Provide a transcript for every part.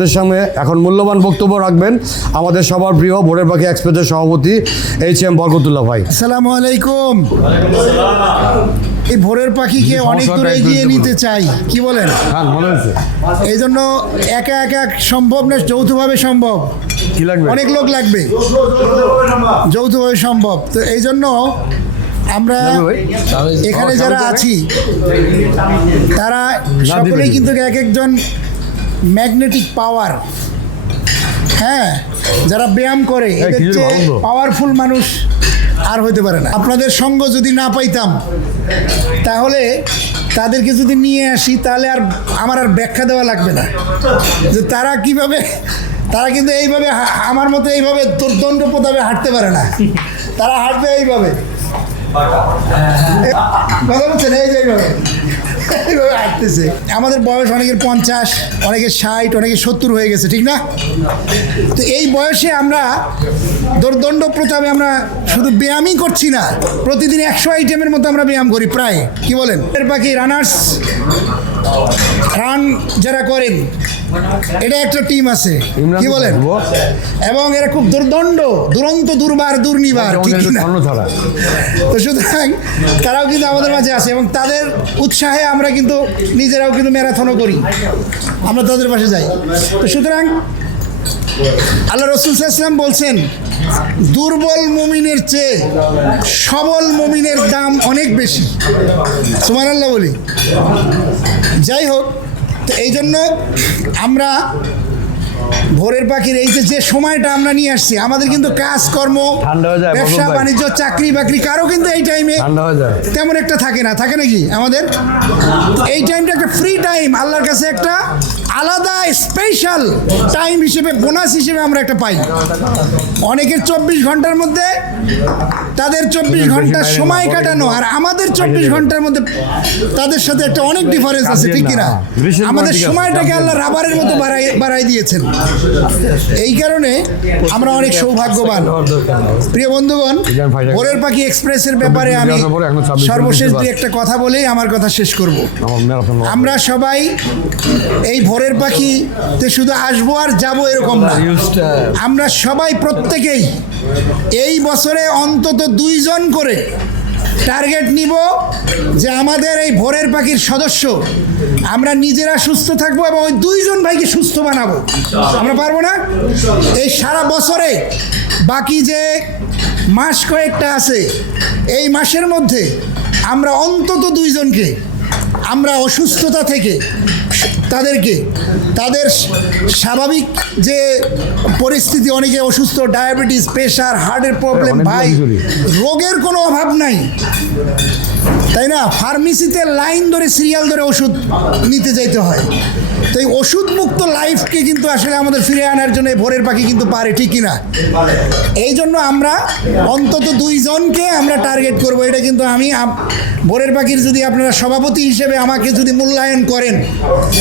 আপনাদের সামনে এখন মূল্যবান বক্তব্য রাখবেন আমাদের সবার প্রিয় ভোরের পাখি এক্সপ্রেসের সভাপতি এইচ.এম. বরকতুল্লাহ ভাই। আসসালামু আলাইকুম। এই ভোরের পাখিকে অনেক দূর এগিয়ে নিতে চাই, কি বলেন? হ্যাঁ, ভালো হয়েছে। এই জন্য একা একা সম্ভব না, যৌথভাবে সম্ভব। কি লাগবে? অনেক লোক লাগবে, যৌথভাবে সম্ভব। তো এই জন্য আমরা এখানে যারা আছি তারা সকলেই কিন্তু এক একজন ম্যাগনেটিক পাওয়ার, হ্যাঁ, যারা ব্যায়াম করে এদের চেয়ে পাওয়ারফুল মানুষ আর হইতে পারে না। আপনাদের সঙ্গ যদি না পাইতাম তাহলে তাদেরকে যদি নিয়ে আসি তাহলে আর আমার আর ব্যাখ্যা দেওয়া লাগবে না যে তারা কিভাবে, তারা কিন্তু এইভাবে আমার মতো এইভাবে দুর্দণ্ড প্রতাপে হাঁটতে পারে না, তারা হাঁটবে এইভাবে, কথা বলছেন, এই যে এইভাবে এইভাবে হাঁটতেছে। আমাদের বয়স অনেকের 50, অনেকের 60, অনেকের 70 হয়ে গেছে, ঠিক না? তো এই বয়সে আমরা দুর্দণ্ড প্রতাপে আমরা শুধু ব্যায়ামই করছি না, প্রতিদিন 100 আইটেমের মতো আমরা ব্যায়াম করি প্রায়, কি বলেন? এর বাকি রানার্স, রান যারা করেন, এটা একটা টিম আছে, কি বলেন? এবং এরা খুব দুরন্ত, দুর্বার, দুর্নিবার, ঠিক না? তো সুতরাং তারাও কিন্তু আমাদের মাঝে আছে এবং তাদের উৎসাহে আমরা কিন্তু নিজেরাও কিন্তু ম্যারাথনও করি, আমরা তাদের পাশে যাই। তো সুতরাং আল্লাহ রাসূল সাল্লাল্লাহু আলাইহি ওয়াসাল্লাম বলছেন, দুর্বল মুমিনের চেয়ে সবল মুমিনের দাম অনেক বেশি। সুবহানাল্লাহ বলি। যাই হোক, তো এই জন্য আমরা ভোরের পাখির এই যে সময়টা আমরা নিয়ে আসছি, আমাদের কিন্তু কাজকর্ম, ব্যবসা বাণিজ্য, চাকরি বাকরি কারো কিন্তু এই টাইমে তেমন একটা থাকে না, থাকে নাকি? আমাদের এই টাইমটা একটা ফ্রি টাইম, আল্লাহর কাছে একটা আলাদা স্পেশাল টাইম হিসেবে, বোনাস হিসেবে আমরা একটা পাই। অনেকের 24 ঘন্টার মধ্যে তাদের 24 ঘন্টা সময় কাটানো আর আমাদের 24 ঘন্টার মধ্যে তাদের সাথে একটা অনেক ডিফারেন্স আছে, ঠিক কিনা? আমাদের সময়টাকে আল্লাহ রাবারের মতো বাড়াই দিয়েছেন। এই কারণে আমরা অনেক সৌভাগ্যবান। প্রিয় বন্ধুগণ, ভোরের পাখি এক্সপ্রেসের ব্যাপারে আমি সর্বশেষ দুই একটা কথা বলেই আমার কথা শেষ করব। আমরা সবাই এই ভোরের পাখিতে শুধু আসবো আর যাবো এরকম না, আমরা সবাই প্রত্যেকেই এই বছরে অন্তত 2 জন করে টার্গেট নিব যে আমাদের এই ভোরের পাখির সদস্য আমরা নিজেরা সুস্থ থাকবো এবং ওই 2 জন ভাইকে সুস্থ বানাবো। আমরা পারবো না? এই সারা বছরে বাকি যে মাস কয়েকটা আছে, এই মাসের মধ্যে আমরা অন্তত 2 জনকে আমরা অসুস্থতা থেকে তাদের স্বাভাবিক যে পরিস্থিতি, অনেকে অসুস্থ, ডায়াবেটিস, প্রেশার, হার্টের প্রবলেম, ভাই রোগের কোনো অভাব নাই, তাই না? ফার্মেসিতে লাইন ধরে, সিরিয়াল ধরে ওষুধ নিতে যাইতে হয়। তো এই ওষুধ মুক্ত লাইফকে কিন্তু আসলে আমাদের ফিরে আনার জন্য ভোরের পাখি কিন্তু পারে, ঠিক কিনা? এই জন্য আমরা অন্তত 2 জনকে আমরা টার্গেট করব। এটা কিন্তু আমি ভোরের পাখির, যদি আপনারা সভাপতি হিসেবে আমাকে যদি মূল্যায়ন করেন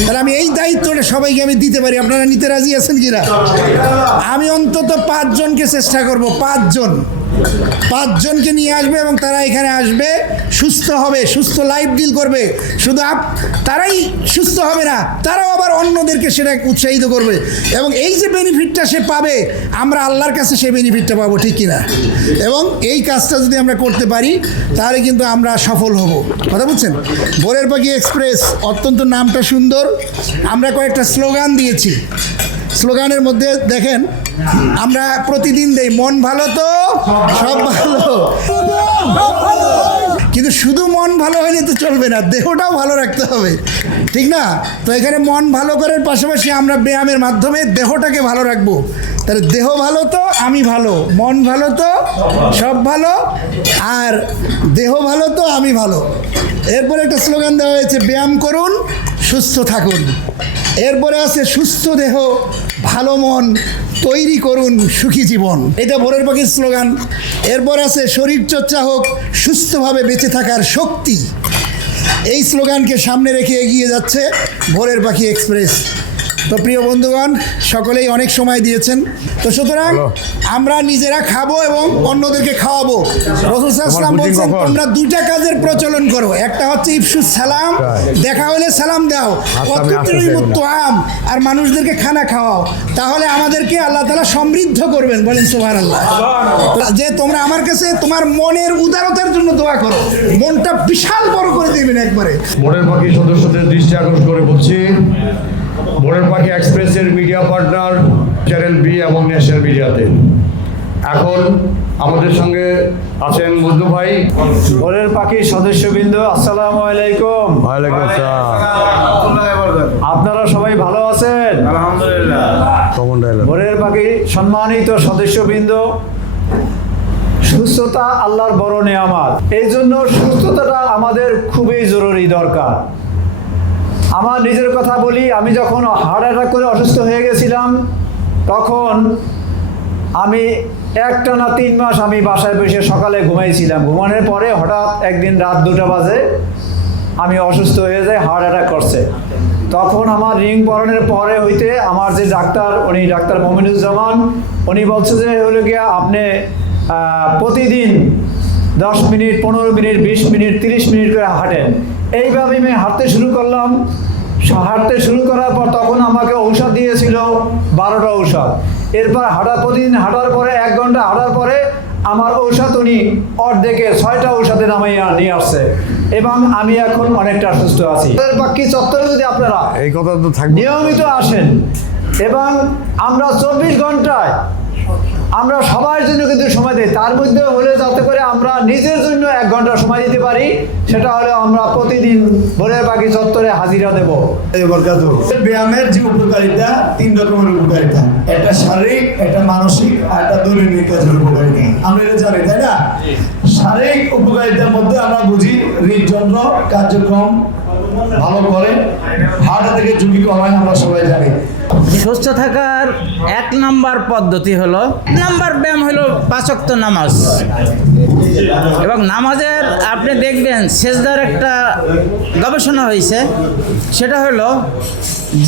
তাহলে আমি এই দায়িত্বটা সবাইকে আমি দিতে পারি। আপনারা নিতে রাজি আছেন কিনা? আমি অন্তত 5 জনকে চেষ্টা করব, 5 জনকে নিয়ে আসবে এবং তারা এখানে আসবে, সুস্থ হবে, সুস্থ লাইফ ডিল করবে। শুধু তারাই সুস্থ হবে না, তারাও আবার অন্যদেরকে সেটা উৎসাহিত করবে এবং এই যে বেনিফিটটা সে পাবে, আমরা আল্লাহর কাছে সেই বেনিফিটটা পাবো, ঠিক কিনা? এবং এই কাজটা যদি আমরা করতে পারি তাহলে কিন্তু আমরা সফল হব। কথা বুঝছেন? ভোরের পাখি এক্সপ্রেস অত্যন্ত নামটা সুন্দর। আমরা কয়েকটা স্লোগান দিয়েছি। স্লোগানের মধ্যে দেখেন, আমরা প্রতিদিন দেই মন ভালো তো সব ভালো, কিন্তু শুধু মন ভালো হলে তো চলবে না, দেহটাও ভালো রাখতে হবে, ঠিক না? তো এখানে মন ভালো করার পাশাপাশি আমরা ব্যায়ামের মাধ্যমে দেহটাকে ভালো রাখবো। তাহলে দেহ ভালো তো আমি ভালো, মন ভালো তো সব ভালো, আর দেহ ভালো তো আমি ভালো। এরপরে একটা স্লোগান দেওয়া হয়েছে, ব্যায়াম করুন, সুস্থ থাকুন। এরপরে আছে সুস্থ দেহ, ভালো মন, তৈরি করুন সুখী জীবন। এটা ভোরের পাখির স্লোগান। এরপর আছে শরীর চর্চা হোক, সুস্থভাবে বেঁচে থাকার শক্তি। এই স্লোগানকে সামনে রেখে এগিয়ে যাচ্ছে ভোরের পাখি এক্সপ্রেস। তো প্রিয় বন্ধুগণ, সকলেই অনেক সময় দিয়েছেন। তো সুতরাং আমরা নিজেরা খাবো এবং অন্যদেরকে খাওয়াবো। রাসূল সাল্লাল্লাহু আলাইহি ওয়াসাল্লাম আমার বলছেন, বুকিং কখন? তোমরা দুইটা কাজের প্রচলন করো। একটা হচ্ছে ইফসুস সালাম, দেখা হলে সালাম দাও, আম আর মানুষদেরকে খানা খাওয়াও। তাহলে আমাদেরকে আল্লাহ তাআলা সমৃদ্ধ করবেন। বলেন সুবহানাল্লাহ। যে তোমরা আমার কাছে তোমার মনের উদারতার জন্য দোয়া করো, মনটা বিশাল বড় করে দিবেন একবারে। ভোরের পাখি সদস্যদের দৃষ্টি আকর্ষণ করে বলছি, ভোরের পাখি এক্সপ্রেসের মিডিয়া পার্টনার চ্যানেল বি এবং ন্যাশনাল মিডিয়াতে এখন আমাদের সঙ্গে আছেন মজনু ভাই। ভোরের পাখির সদস্যবৃন্দ, আসসালামু আলাইকুম। ওয়ালাইকুম আসসালাম। আপনারা সবাই ভালো আছেন? Common dialogue. ভোরের পাখির সম্মানিত সদস্যবৃন্দ, সুস্থতা আল্লাহর বড় নেয়ামত। এই জন্য সুস্থতাটা আমাদের খুবই জরুরি দরকার। আমার নিজের কথা বলি, আমি যখন হার্ট অ্যাটাক করে অসুস্থ হয়ে গেছিলাম, তখন আমি একটানা 3 মাস আমি বাসায় বসে সকালে ঘুমাইছিলাম। ঘুমানোর পরে হঠাৎ একদিন রাত 2টা বাজে আমি অসুস্থ হয়ে যাই, হার্ট অ্যাটাক করছে। তখন আমার রিং পরানোর পরে হইতে আমার যে ডাক্তার, উনি ডাক্তার মমিনুজ্জামান, উনি বলছে যে হলো গিয়া আপনি প্রতিদিন 10 মিনিট, 15 মিনিট, 20 মিনিট, 30 মিনিট করে হাঁটেন। এইভাবে আমি হাঁটতে শুরু করলাম। হাঁটতে শুরু করার পর তখন আমাকে ঔষধ দিয়েছিল 12টা ঔষধ। এরপর প্রতিদিন হাঁটার পরে 1 ঘন্টা হাঁটার পরে আমার ঔষধ উনি অর্ধেকে 6টা ঔষধে নামাইয়া নিয়ে আসছে এবং আমি এখন অনেকটা সুস্থ আছি। বাকি চত্বরে যদি আপনারা এই কথা তো থাকবে। নিয়মিত আসেন এবং আমরা 24 ঘন্টায় আমরা সবার জন্য কিন্তু সময় দিই, তার মধ্যে হলে যাতে করে আমরা নিজের জন্য 1 ঘন্টা সময় দিতে পারি, সেটা হলে আমরা প্রতিদিন ভোরের পাখি চত্বরে হাজিরা দেব। ব্যায়ামের যে উপকারিতা 3 রকমের উপকারিতা, একটা শারীরিক, একটা মানসিক আর একটা দৈনন্দিন কাজের উপকারিতা। আমরা এটা জানি, তাই না? শারীরিক উপকারিতার মধ্যে আমরা বুঝি হৃদযন্ত্র কার্যক্রম ভালো করে, হার্ট অ্যাটাকের ঝুঁকি কমায়, আমরা সবাই জানি। সুস্থ থাকার 1 নাম্বার পদ্ধতি হলো, নাম্বার ব্যায়াম হলো 5 ওয়াক্ত নামাজ। এবং নামাজের আপনি দেখবেন সেজদার একটা গবেষণা হয়েছে, সেটা হলো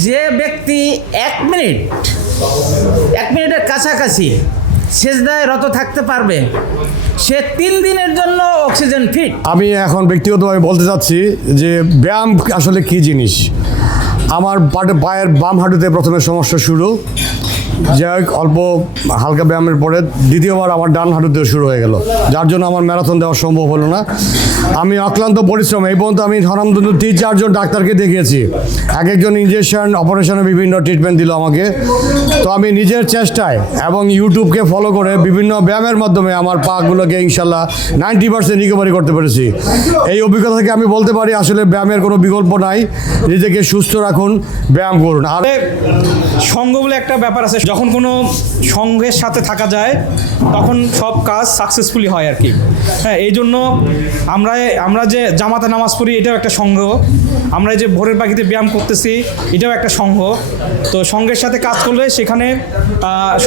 যে ব্যক্তি 1 মিনিটের কাছাকাছি সেজদায় রত থাকতে পারবে, সে 3 দিনের জন্য অক্সিজেন ফিট। আমি এখন ব্যক্তিগতভাবে বলতে চাচ্ছি যে ব্যায়াম আসলে কী জিনিস। আমার পায়ের বাম হাঁটুতে প্রথমে সমস্যা শুরু, যাই হোক অল্প হালকা ব্যায়ামের পরে দ্বিতীয়বার আমার ডান হাঁটুতেও শুরু হয়ে গেল, যার জন্য আমার ম্যারাথন দেওয়া সম্ভব হলো না। আমি অক্লান্ত পরিশ্রম, এই পর্যন্ত আমি ধরামধন্য 3-4 জন ডাক্তারকে দেখিয়েছি, একজন ইঞ্জেকশন অপারেশনে বিভিন্ন ট্রিটমেন্ট দিল আমাকে। তো আমি নিজের চেষ্টায় এবং ইউটিউবকে ফলো করে বিভিন্ন ব্যায়ামের মাধ্যমে আমার পাগুলোকে ইনশাল্লাহ 90% রিকভারি করতে পেরেছি। এই অভিজ্ঞতা থেকে আমি বলতে পারি আসলে ব্যায়ামের কোনো বিকল্প নাই। নিজেকে সুস্থ রাখুন, ব্যায়াম করুন। আর সঙ্গ বলে একটা ব্যাপার আছে, যখন কোনো সঙ্গের সাথে থাকা যায় তখন সব কাজ সাকসেসফুলি হয় আর কি। হ্যাঁ, এই জন্য আমরা যে জামাতে নামাজ পড়ি, এটাও একটা সঙ্গ। আমরা এই যে ভোরের পাখিতে ব্যায়াম করতেছি, এটাও একটা সঙ্গ। তো সঙ্গের সাথে কাজ করলে সেখানে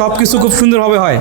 সব কিছু খুব সুন্দরভাবে হয়।